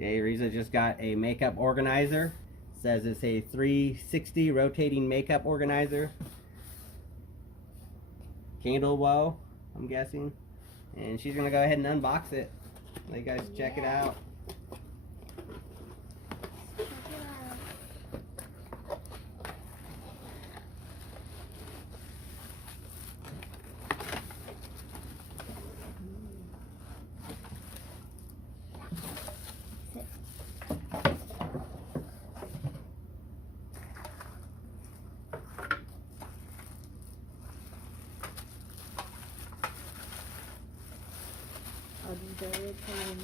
Okay, Riza just got a makeup organizer. Says it's a 360 rotating makeup organizer. CandleWo, I'm guessing. And she's gonna go ahead and unbox it. Let you guys check it out. I'll do it time.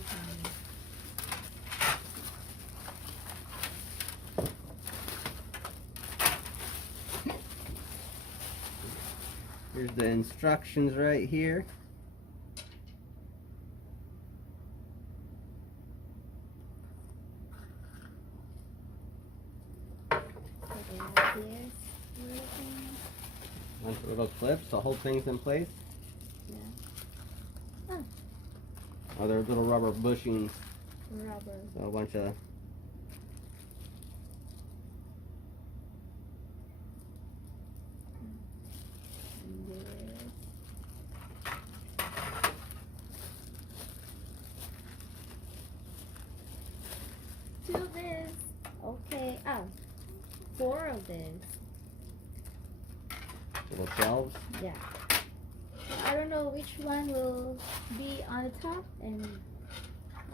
Here's the instructions right here. Bunch of little clips to hold things in place. Yeah. Oh. Oh, there's little rubber bushings. Rubber. So a bunch of. Two of this. Okay. Ah, 4 of this. Little shelves. Yeah. I don't know which one will be on the top and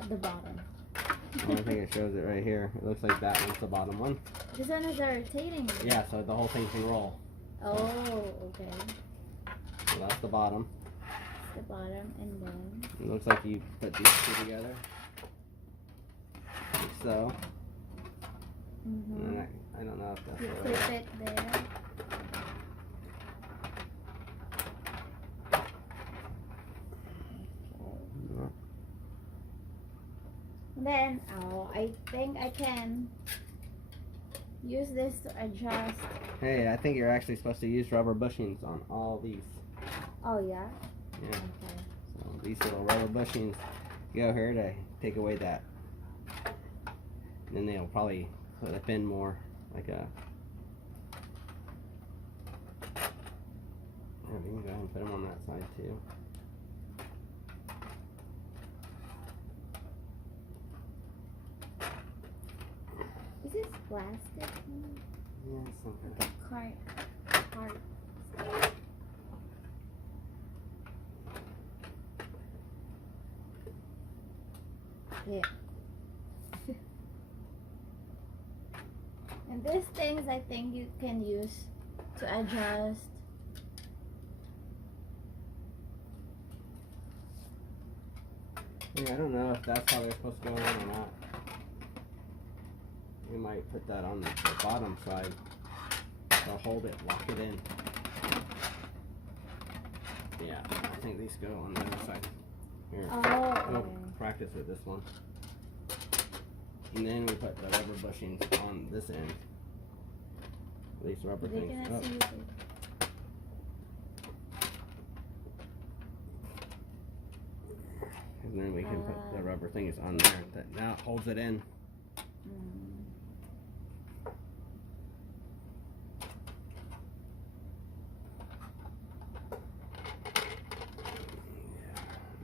at the bottom. I think it shows it right here. It looks like that one's the bottom one. This one is rotating. Yeah, so the whole thing can roll. Oh, okay. So that's the bottom. The bottom, and then It looks like you put these two together. Like so. And then I don't know if that's you the clip right. it there. And then, oh, I think I can use this to adjust. Hey, I think you're actually supposed to use rubber bushings on all these. Oh, yeah? Yeah. Okay. So these little rubber bushings go here to take away that. And then they'll probably put a pin more, like a. Yeah, we can go ahead and put them on that side too. Is this plastic? Yeah, something. Cart. Yeah. And these things I think you can use to adjust. Yeah, I don't know if that's how they're supposed to go on or not. We might put that on the bottom side to hold it, lock it in. Yeah, I think these go on the other side. Here, Oh, we'll okay. practice with this one. And then we put the rubber bushings on this end. These rubber They things. cannot see it. And then we can put the rubber things on there. That now it holds it in.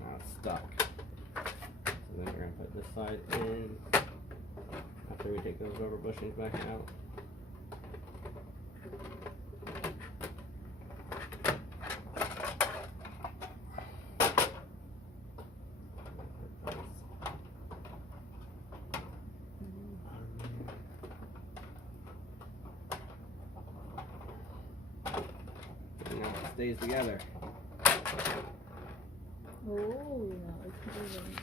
Now it's stuck. So then we're going to put this side in after we take those rubber bushings back out. And now it stays together. Oh, no, it's moving.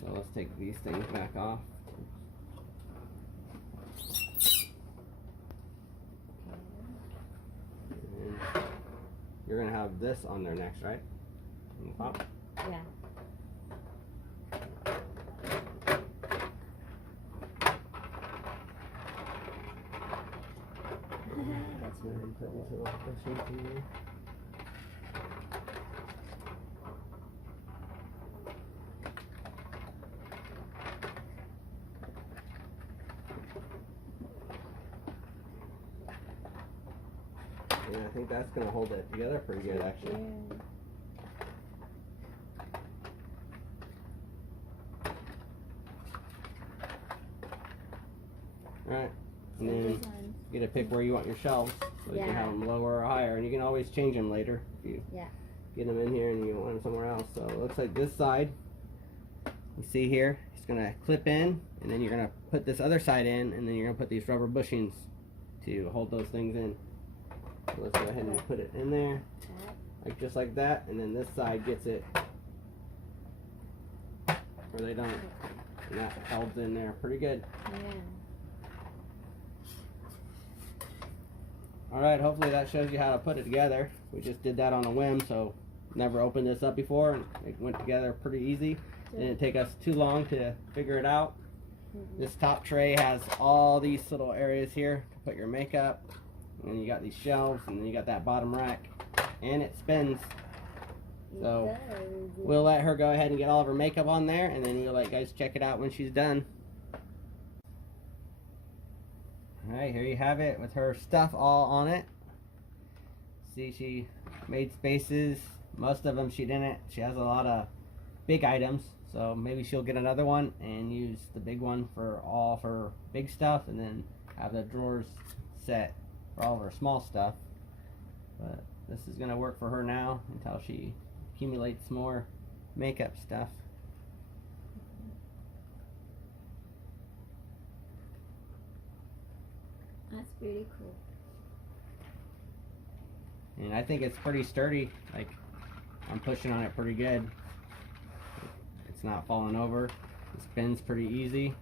So let's take these things back off. And you're going to have this on there next, right? On the top? Yeah. That's And then put these little bushings in there. Yeah, I think that's gonna hold it together pretty good, actually. Yeah. Alright, So and then this one. you gotta pick where you want your shelves, so you can have them lower or higher, and you can always change them later if you get them in here and you want them somewhere else. So it looks like this side, you see here, it's gonna clip in, and then you're gonna put this other side in, and then you're gonna put these rubber bushings to hold those things in. So let's go ahead and put it in there, like just like that, and then this side gets it where they don't, and that holds in there pretty good. Yeah. Alright, hopefully that shows you how to put it together. We just did that on a whim, so never opened this up before, and it went together pretty easy. Didn't take us too long to figure it out. This top tray has all these little areas here to put your makeup, and then you got these shelves, and then you got that bottom rack, and it spins. So we'll let her go ahead and get all of her makeup on there, and then we'll let you guys check it out when she's done. Alright, here you have it with her stuff all on it. See, she made spaces. Most of them she didn't. She has a lot of big items, so maybe she'll get another one and use the big one for all of her big stuff, and then have the drawers set for all of her small stuff. But this is going to work for her now until she accumulates more makeup stuff. That's pretty cool. And I think it's pretty sturdy. Like, I'm pushing on it pretty good. It's not falling over. It spins pretty easy.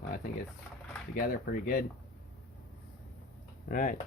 So I think it's together pretty good. Alright.